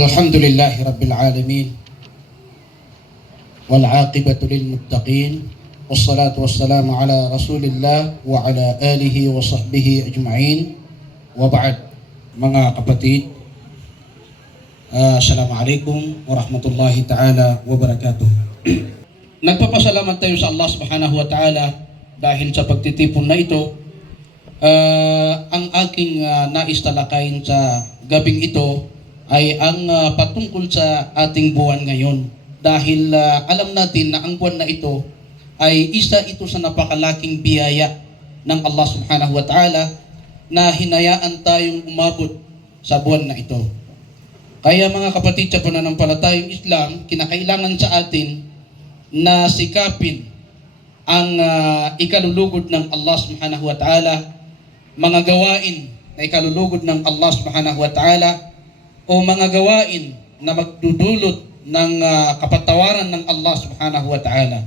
Alhamdulillahi Rabbil Alamin Wal'aqibatu lilmuttaqin Wassalatu wassalamu ala Rasulillah Wa ala alihi wa sahbihi ajma'in Wa ba'd. Mga kapatid, Assalamualaikum warahmatullahi ta'ala wabarakatuh. Nagpapasalamat tayo sa Allah subhanahu wa ta'ala dahil sa pagtitipon na ito. Ang aking nais talakayin sa gabing ito ay ang patungkol sa ating buwan ngayon. Dahil alam natin na ang buwan na ito ay isa ito sa napakalaking biyaya ng Allah subhanahu wa ta'ala na hinayaan tayong umabot sa buwan na ito. Kaya mga kapatid sa pananampalatayang Islam, kinakailangan sa atin na sikapin ang ikalulugod ng Allah subhanahu wa ta'ala, mga gawain na ikalulugod ng Allah subhanahu wa ta'ala, o mga gawain na magdudulot ng kapatawaran ng Allah subhanahu wa ta'ala.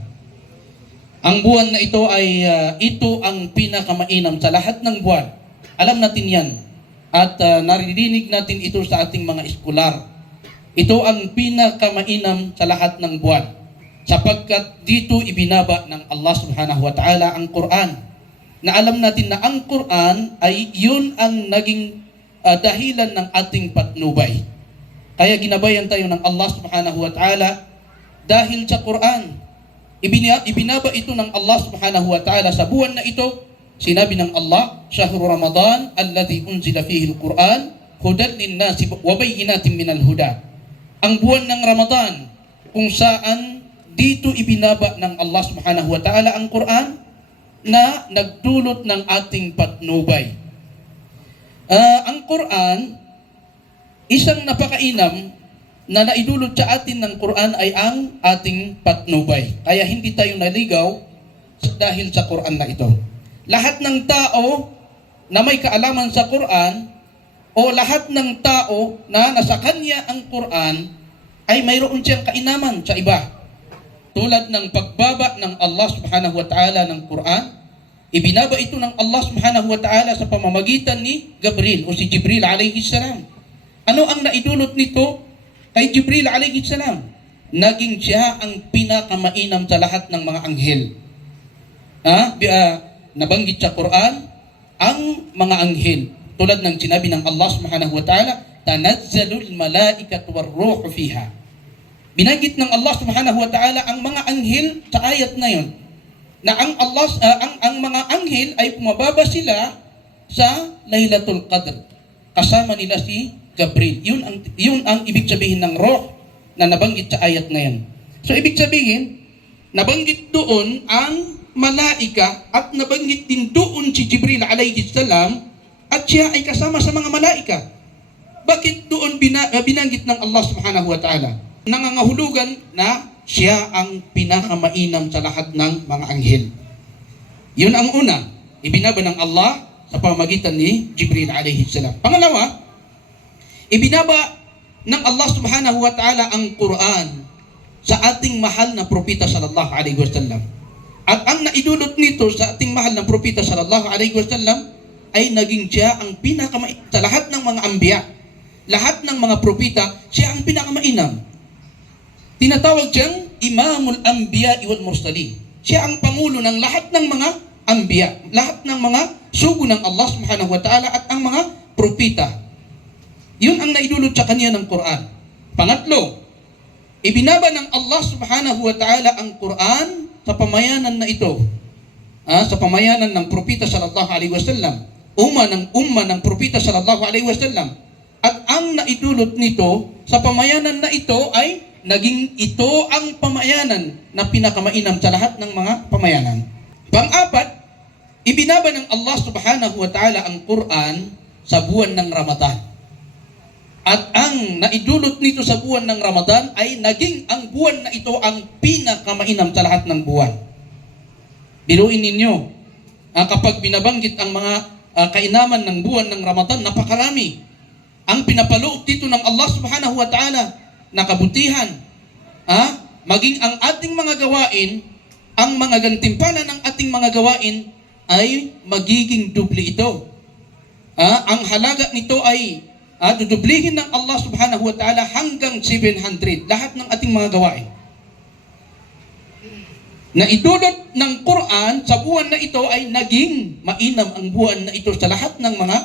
Ang buwan na ito ay ito ang pinakamainam sa lahat ng buwan. Alam natin yan at naririnig natin ito sa ating mga eskular. Ito ang pinakamainam sa lahat ng buwan sapagkat dito ibinaba ng Allah subhanahu wa ta'ala ang Quran, na alam natin na ang Quran ay yun ang naging dahilan ng ating patnubay. Kaya ginabayan tayo ng Allah subhanahu wa ta'ala dahil sa Quran. Ibinaba ito ng Allah subhanahu wa ta'ala sa buwan na ito. Sinabi ng Allah, Shahru Ramadan alladhi unzila fihi al-Quran hudan linnasi wa bayyinatin minal huda. Ang buwan ng Ramadan kung saan dito ibinaba ng Allah subhanahu wa ta'ala ang Quran na nagdulot ng ating patnubay. Ang Quran, isang napakainam na naidulot sa atin ng Quran ay ang ating patnubay. Kaya hindi tayo naligaw dahil sa Quran na ito. Lahat ng tao na may kaalaman sa Quran o lahat ng tao na nasa kanya ang Quran ay mayroon siyang kainaman sa iba. Tulad ng pagbaba ng Allah subhanahu wa ta'ala ng Quran, ibinaba ito ng Allah subhanahu wa ta'ala sa pamamagitan ni Gabriel o si Jibril alayhi salam. Ano ang naidulot nito kay Jibril alayhi salam? Naging siya ang pinakamainam sa lahat ng mga anghel. Nabanggit sa Quran ang mga anghel. Tulad ng sinabi ng Allah subhanahu wa ta'ala, tanazzalul malaikatu warruhu fiha. Binanggit ng Allah subhanahu wa ta'ala ang mga anghel sa ayat na yon, na ang mga anghel ay pumababa sila sa Laylatul Qadr. Kasama nila si Gabriel. Yun ang ibig sabihin ng roh na nabanggit sa ayat na yan. So ibig sabihin, nabanggit doon ang malaika at nabanggit din doon si Jibril alayhi salam at siya ay kasama sa mga malaika. Bakit doon binanggit ng Allah subhanahu wa ta'ala? Nangangahulugan na siya ang pinakamainam sa lahat ng mga anghel. Yun ang una, ibinaba ng Allah sa pamamagitan ni Jibril alayhi salam. Pangalawa, ibinaba ng Allah subhanahu wa ta'ala ang Quran sa ating mahal na propeta sallallahu alayhi wa sallam. At ang naidulot nito sa ating mahal na propeta sallallahu alayhi wa sallam ay naging siya ang pinakamainam sa lahat ng mga anbiya. Lahat ng mga propeta, siya ang pinakamainam. Tinatawag siyang Imamul Anbiya wal Mursalin. Siya ang pangulo ng lahat ng mga anbiya, lahat ng mga sugo ng Allah subhanahu wa ta'ala at ang mga propeta. Yun ang naidulot sa kanya ng Quran. Pangatlo, ibinaba ng Allah subhanahu wa ta'ala ang Quran sa pamayanan na ito. Sa pamayanan ng propeta sallallahu alaihi wasallam. Umma ng propeta sallallahu alaihi wasallam. At ang naidulot nito sa pamayanan na ito ay naging ito ang pamayanan na pinakamainam sa lahat ng mga pamayanan. Pang-apat, ibinaba ng Allah subhanahu wa ta'ala ang Quran sa buwan ng Ramadan. At ang naidulot nito sa buwan ng Ramadan ay naging ang buwan na ito ang pinakamainam sa lahat ng buwan. Biruin ninyo, kapag binabanggit ang mga kainaman ng buwan ng Ramadan, napakarami. Ang pinapaloob dito ng Allah subhanahu wa ta'ala na kabutihan, maging ang ating mga gawain, ang mga gantimpala ng ating mga gawain ay magiging dubli ito. Ang halaga nito ay dudublihin ng Allah subhanahu wa ta'ala hanggang 700 lahat ng ating mga gawain. Na idulot ng Quran sa buwan na ito ay naging mainam ang buwan na ito sa lahat ng mga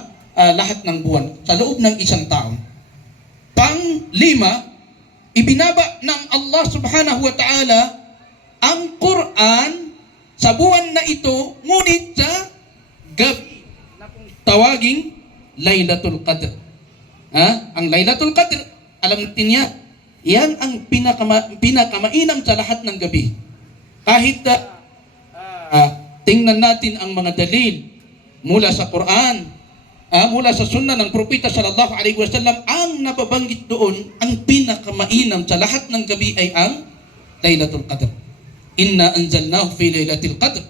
lahat ng buwan sa loob ng isang taon. Pang-lima, ibinaba ng Allah subhanahu wa ta'ala ang Quran sa buwan na ito ngunit sa gabi na tawaging Laylatul Qadr. Ang Laylatul Qadr, alam natin yan ang pinakamainam sa lahat ng gabi. Kahit tingnan natin ang mga dalil mula sa Quran, mula sa sunnah ng Propeta sallallahu alaihi wasallam, ang nababanggit doon, ang pinakamainam sa lahat ng gabi ay ang Laylatul Qadr. Inna anzalnahu fi Laylatil Qadr.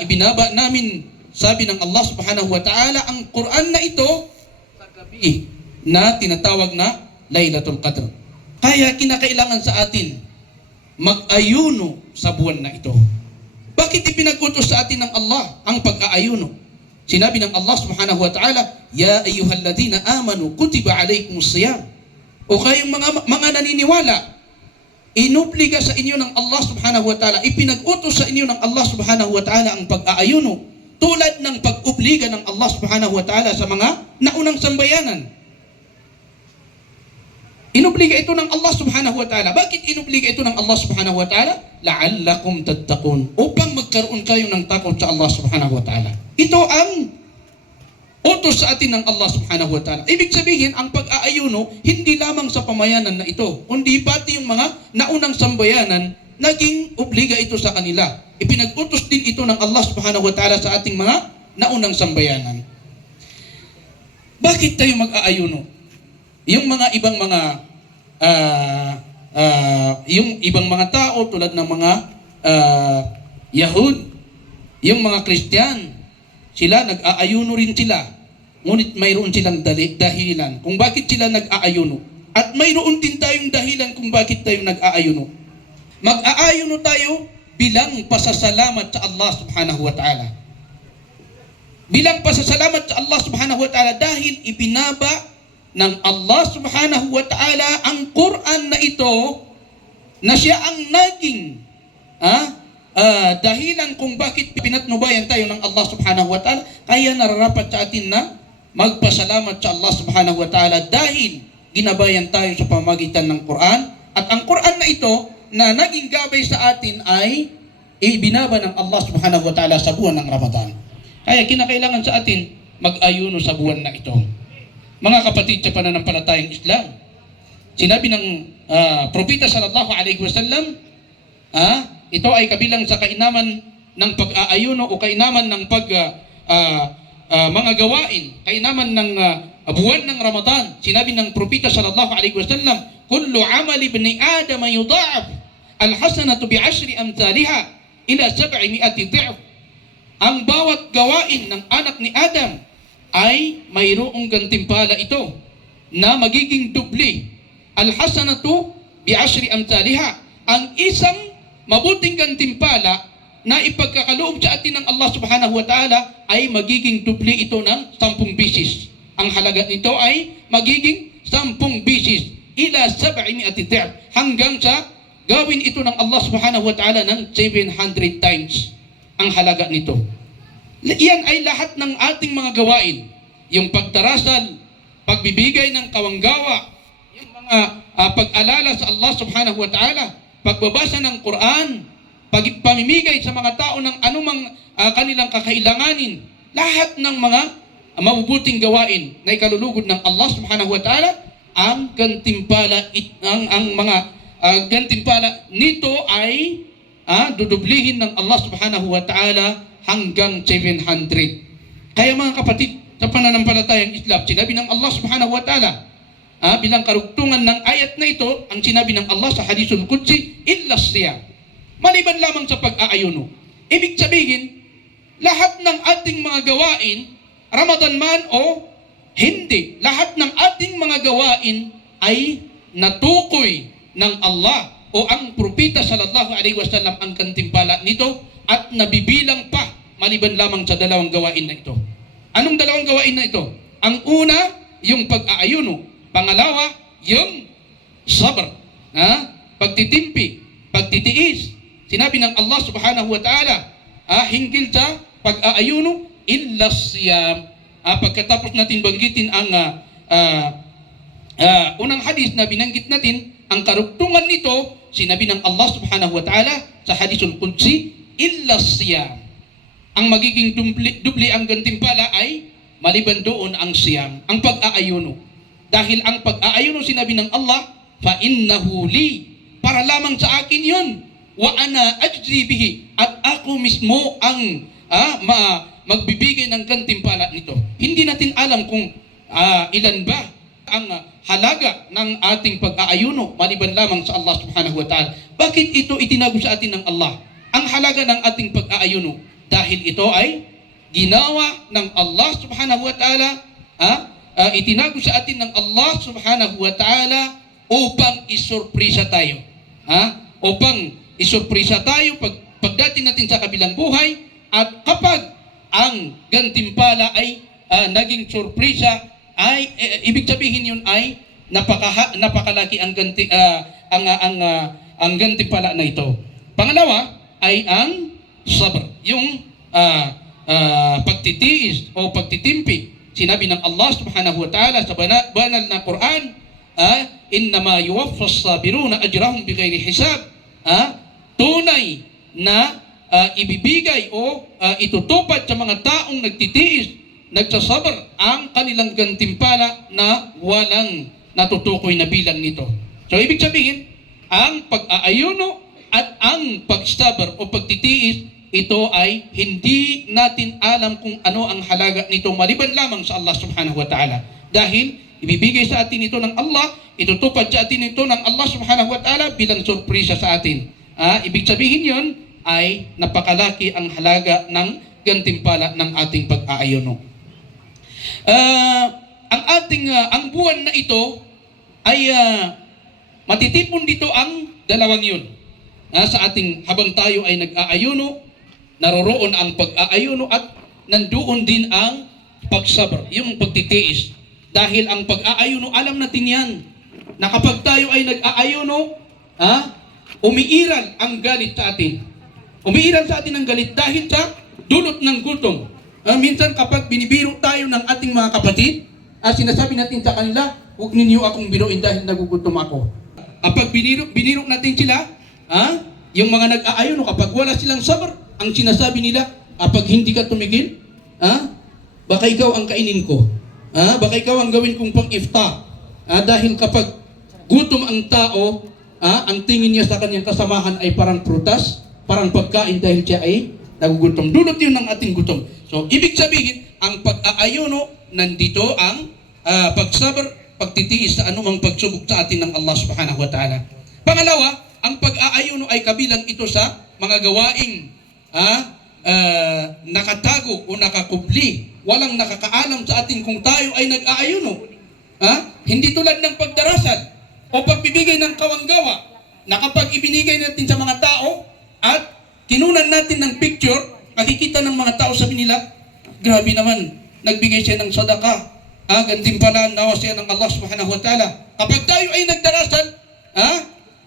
Ibinaba namin, sabi ng Allah subhanahu wa ta'ala, ang Quran na ito sa gabi na tinatawag na Laylatul Qadr. Kaya kinakailangan sa atin mag-ayuno sa buwan na ito. Bakit ipinag-utos sa atin ng Allah ang pag-aayuno? Sinabi ng Allah subhanahu wa ta'ala, Ya ayyuhalladhina amanu, kutiba alaykumus siyam. O kayong mga naniniwala, inubliga sa inyo ng Allah subhanahu wa ta'ala, ipinag-utos sa inyo ng Allah subhanahu wa ta'ala ang pag-aayuno, tulad ng pag-ubliga ng Allah subhanahu wa ta'ala sa mga naunang sambayanan. Inubliga ito ng Allah subhanahu wa ta'ala. Bakit inubliga ito ng Allah subhanahu wa ta'ala? La'allakum tattaqun. Upang magkaroon kayo ng takot sa Allah subhanahu wa ta'ala. Ito ang utos sa atin ng Allah subhanahu wa ta'ala. Ibig sabihin, ang pag-aayuno, hindi lamang sa pamayanan na ito, kundi pati yung mga naunang sambayanan, naging obliga ito sa kanila. Ipinag-utos din ito ng Allah subhanahu wa ta'ala sa ating mga naunang sambayanan. Bakit tayo mag-aayuno? Yung mga ibang mga tao tulad ng mga Yahud, yung mga Christian, sila nag-aayuno rin sila. Ngunit mayroon silang dahilan kung bakit sila nag-aayuno. At mayroon din tayong dahilan kung bakit tayo nag-aayuno. Mag-aayuno tayo bilang pasasalamat sa Allah subhanahu wa ta'ala. Bilang pasasalamat sa Allah subhanahu wa ta'ala dahil ibinaba ng Allah subhanahu wa ta'ala ang Quran na ito na siya ang naging dahilan kung bakit pinatnubayan tayo ng Allah subhanahu wa ta'ala. Kaya nararapat sa atin na magpasalamat sa Allah subhanahu wa ta'ala dahil ginabayan tayo sa pamamagitan ng Quran. At ang Quran na ito na naging gabay sa atin ay ibinaba ng Allah subhanahu wa ta'ala sa buwan ng Ramadan. Kaya kinakailangan sa atin mag-ayuno sa buwan na ito. Mga kapatid sa pananampalatayang Islam, sinabi ng Propeta sallallahu alaihi wasallam, ito ay kabilang sa kainaman ng pag-aayuno o kainaman ng mga gawain, kainaman ng buwan ng Ramadan. Sinabi ng Propeta sallallahu alaihi wasallam, kullu amali ibni Adam yudha'af al-hasanatu bi'ashri amthaliha ila 700 dha'f. Ang bawat gawain ng anak ni Adam ay mayroong gantimpala ito na magiging dubli. Al-hasanatu bi'ashri amthaliha. Ang isang mabuting gantimpala na ipagkakaloob sa atin ng Allah subhanahu wa ta'ala ay magiging dubli ito ng 10 bisis. Ang halaga nito ay magiging 10 bisis ila 700 dha'f, hanggang sa gawin ito ng Allah subhanahu wa ta'ala ng 700 times ang halaga nito. Iyan ay lahat ng ating mga gawain. Yung pagdarasal, pagbibigay ng kawanggawa, yung mga pag-alala sa Allah subhanahu wa ta'ala, pagbabasa ng Quran, pamimigay sa mga tao ng anumang kanilang kakailanganin, lahat ng mga mabubuting gawain na ikalulugod ng Allah subhanahu wa ta'ala, ang gantimpala, ang mga gantimpala nito ay dudublihin ng Allah subhanahu wa ta'ala hanggang 700. Kaya mga kapatid, sa pananampalatayang Islam, sinabi ng Allah subhanahu wa ta'ala, bilang karugtungan ng ayat na ito, ang sinabi ng Allah sa Hadisul Qudsi, illa siyam, maliban lamang sa pag-aayuno. Ibig sabihin, lahat ng ating mga gawain, Ramadan man o hindi, lahat ng ating mga gawain ay natukoy ng Allah o ang Propeta sallallahu alaihi wasallam ang kantimpala nito at nabibilang pa maliban lamang sa dalawang gawain na ito. Anong dalawang gawain na ito? Ang una, yung pag-aayuno. Pangalawa, yung sabr, pagtitimpi, pagtitiis. Sinabi ng Allah subhanahu wa ta'ala, hinggil sa pag-aayuno, illa siyam. Pagkatapos natin banggitin ang unang hadis na binanggit natin, ang karugtungan nito, sinabi ng Allah subhanahu wa ta'ala sa hadisul qudsi, illa siyam. Ang magiging dubli ang gantimpala ay maliban doon ang siyam, ang pag-aayuno. Dahil ang pag-aayuno, sinabi ng Allah, fa innahu li, para lamang sa akin yun, wa ana ajzi bihi, at ako mismo ang magbibigay ng gantimpala nito. Hindi natin alam kung ilan ba ang halaga ng ating pag-aayuno maliban lamang sa Allah subhanahu wa ta'ala. Bakit ito itinago sa atin ng Allah? Ang halaga ng ating pag-aayuno dahil ito ay ginawa ng Allah subhanahu wa ta'ala, itinago sa atin ng Allah subhanahu wa ta'ala upang isurpresa tayo. Upang isurpresa tayo pagdating natin sa kabilang buhay, at kapag ang gantimpala ay naging surpresa, ay ibig sabihin yun ay napakalaki ang gantimpala na ito. Pangalawa ay ang sabr, yung pagtitiis o pagtitimpi. Sinabi ng Allah subhanahu wa ta'ala sa banal na Quran, innama yuwaffas sabiruna ajrahum bighairi hisab. Tunay na ibibigay o itutupad sa mga taong nagtitiis, nagsasabar, ang kanilang gantimpala na walang natutukoy na bilang nito. So ibig sabihin, ang pag-aayuno at ang pagsabar o pagtitiis, ito ay hindi natin alam kung ano ang halaga nito maliban lamang sa Allah subhanahu wa ta'ala. Dahil ibibigay sa atin ito ng Allah, itutupad sa atin ito ng Allah subhanahu wa ta'ala bilang surpresa sa atin. Ibig sabihin yun ay napakalaki ang halaga ng gantimpala ng ating pag-aayuno. Ang buwan na ito ay matitipon dito ang dalawang yun. Sa ating habang tayo ay nag-aayuno, naroroon ang pag-aayuno at nandoon din ang pagsabar, yung pagtitiis. Dahil ang pag-aayuno, alam natin yan, na kapag tayo ay nag-aayuno, umiiral ang galit sa atin. Umiiral sa atin ang galit dahil sa dulot ng gutom. Minsan kapag binibiro tayo ng ating mga kapatid, sinasabi natin sa kanila, huwag ninyo akong biruin dahil nagugutom ako. Kapag biniro natin sila, yung mga nag-aayuno, kapag wala silang sabar, ang sinasabi nila, kapag hindi ka tumigil, baka ikaw ang kainin ko. Baka ikaw ang gawin kong pang-ifta. Dahil kapag gutom ang tao, ang tingin niya sa kanyang kasamahan ay parang prutas, parang pagkain dahil siya ay nagugutom. Dulot yun ng ating gutom. So, ibig sabihin, ang pag-aayuno, nandito ang pagsabar, pagtitiis sa anumang pagsubok sa atin ng Allah subhanahu wa ta'ala. Pangalawa, ang pag-aayuno ay kabilang ito sa mga gawaing nakatago o nakakubli. Walang nakakaalam sa atin kung tayo ay nag-aayuno. Hindi tulad ng pagdarasal o pagbibigay ng kawanggawa na kapag ibinigay natin sa mga tao at kinunan natin ng picture, makikita ng mga tao, sabi nila, grabe naman, nagbigay siya ng sadaka. Gantimpalaan nawa siya ng Allah subhanahu wa ta'ala. Kapag tayo ay nagdarasal,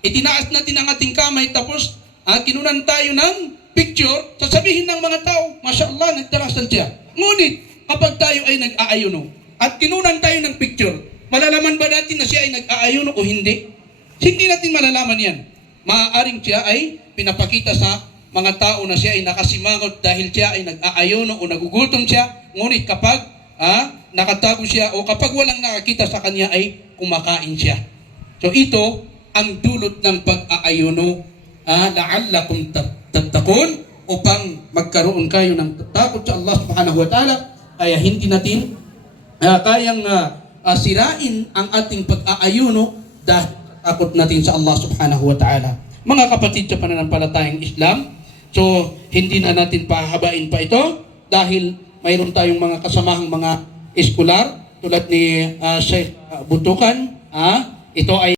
itinaas natin ang ating kamay, tapos kinunan tayo ng picture, sasabihin ng mga tao, Masya Allah, nagdarasal siya. Ngunit, kapag tayo ay nag-aayuno at kinunan tayo ng picture, malalaman ba natin na siya ay nag-aayuno o hindi? Hindi natin malalaman yan. Maaaring siya ay pinapakita sa mga tao na siya ay nakasimangot dahil siya ay nag-aayuno o nagugutom siya. Ngunit kapag nakatago siya o kapag walang nakakita sa kanya ay kumakain siya. So ito ang dulot ng pag-aayuno, la'allakum tattaqun, upang magkaroon kayo ng takot sa Allah subhanahu wa ta'ala. Kaya hindi natin kayang sirain ang ating pag-aayuno dahil takot natin sa Allah subhanahu wa ta'ala. Mga kapatid sa pananampalatayang Islam, so hindi na natin pahabain pa ito dahil mayroon tayong mga kasamahang mga eskolar tulad ni Sheikh Butukan. Ito ay